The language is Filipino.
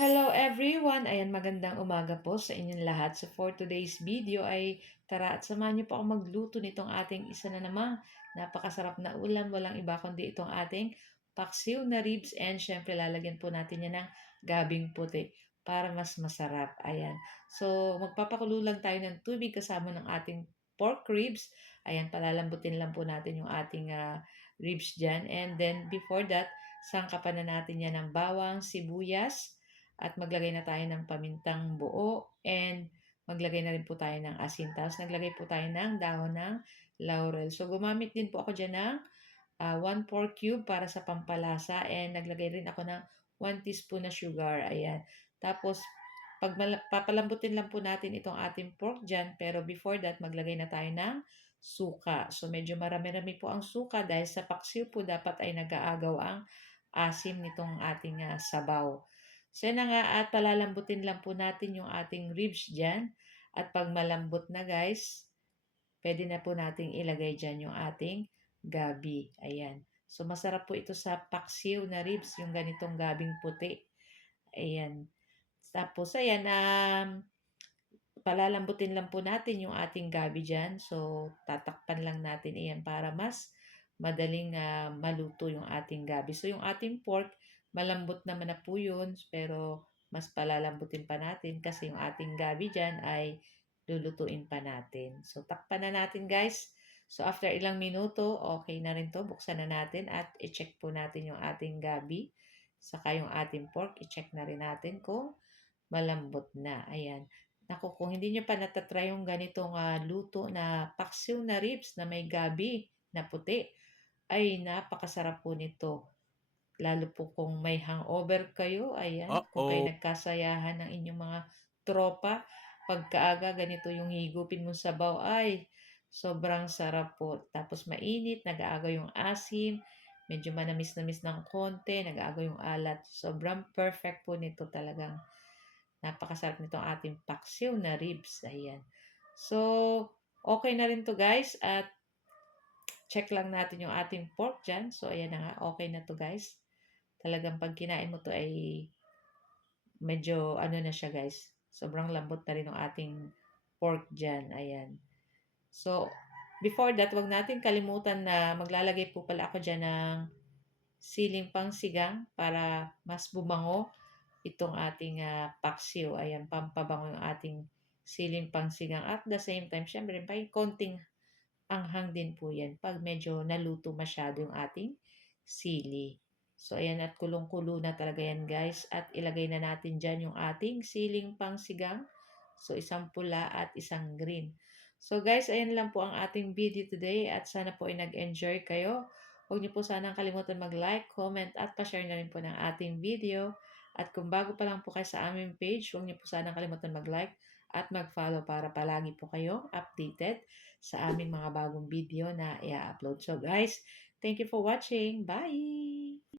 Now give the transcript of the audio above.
Hello everyone! Ayan, magandang umaga po sa inyong lahat. So for today's video ay tara at samahan niyo po ako magluto nitong ating isa na namang napakasarap na ulam. Walang iba kundi itong ating paksiw na ribs and syempre lalagyan po natin yan ng gabing puti para mas masarap. Ayan. So magpapakulo lang tayo ng tubig kasama ng ating pork ribs. Ayan, palalambutin lang po natin yung ating ribs dyan. And then before that, sangkapan na natin yan ng bawang, sibuyas, at maglagay na tayo ng pamintang buo and maglagay na rin po tayo ng asin. Tapos naglagay po tayo ng dahon ng laurel. So gumamit din po ako dyan ng 1/4 cube para sa pampalasa and naglagay rin ako ng 1 teaspoon na sugar. Ayan. Tapos papalambutin lang po natin itong ating pork dyan, pero before that maglagay na tayo ng suka. So medyo marami-rami po ang suka dahil sa paksiw po dapat ay nag-aagaw ang asim nitong ating sabaw. So yan na nga, at palalambutin lang po natin yung ating ribs dyan. At pag malambot na guys, pwede na po nating ilagay dyan yung ating gabi. Ayan. So masarap po ito sa paksiw na ribs, yung ganitong gabing puti. Ayan. Tapos ayan, palalambutin lang po natin yung ating gabi dyan. So tatakpan lang natin iyan para mas madaling maluto yung ating gabi. So yung ating pork, malambot naman na po yun, pero mas palalambutin pa natin kasi yung ating gabi dyan ay lulutuin pa natin. So takpan na natin guys. So after ilang minuto, okay na rin to. Buksan na natin at i-check po natin yung ating gabi. Saka yung ating pork, i-check na rin natin kung malambot na. Ayan. Naku, kung hindi nyo pa natatry yung ganitong luto na paksiw na ribs na may gabi na puti, ay napakasarap po nito. Lalo po kung may hangover kayo, ayan, kung kayo Uh-oh. nagkasayahan ng inyong mga tropa, pagkaaga ganito yung higupin mong sabaw, ay sobrang sarap po. Tapos mainit, nag-aagaw yung asim, medyo manamis-namis ng konti, nag-aagaw yung alat. Sobrang perfect po nito talagang. Napakasarap nitong ating paksiw na ribs. Ayan. So, okay na rin to guys. At check lang natin yung ating pork dyan. So, ayan na nga. Okay na to guys. Talagang pag kinain mo to ay medyo ano na siya guys. Sobrang lambot na rin ng ating pork dyan. Ayan. So, before that, wag natin kalimutan na maglalagay po pala ako dyan ng siling pangsigang para mas bumango itong ating paksiw. Ayan, pampabango yung ating siling pangsigang. At the same time, syempre, may konting anghang din po yan pag medyo naluto masyado yung ating sili. So, ayan, at kulong-kulo na talaga yan, guys. At ilagay na natin dyan yung ating siling pangsigang. So, isang pula at isang green. So, guys, ayan lang po ang ating video today. At sana po ay nag-enjoy kayo. Huwag niyo po sanang kalimutan mag-like, comment, at pa-share na rin po ng ating video. At kung bago pa lang po kayo sa aming page, huwag niyo po sanang kalimutan mag-like at mag-follow para palagi po kayo updated sa aming mga bagong video na i-upload. So guys, thank you for watching. Bye!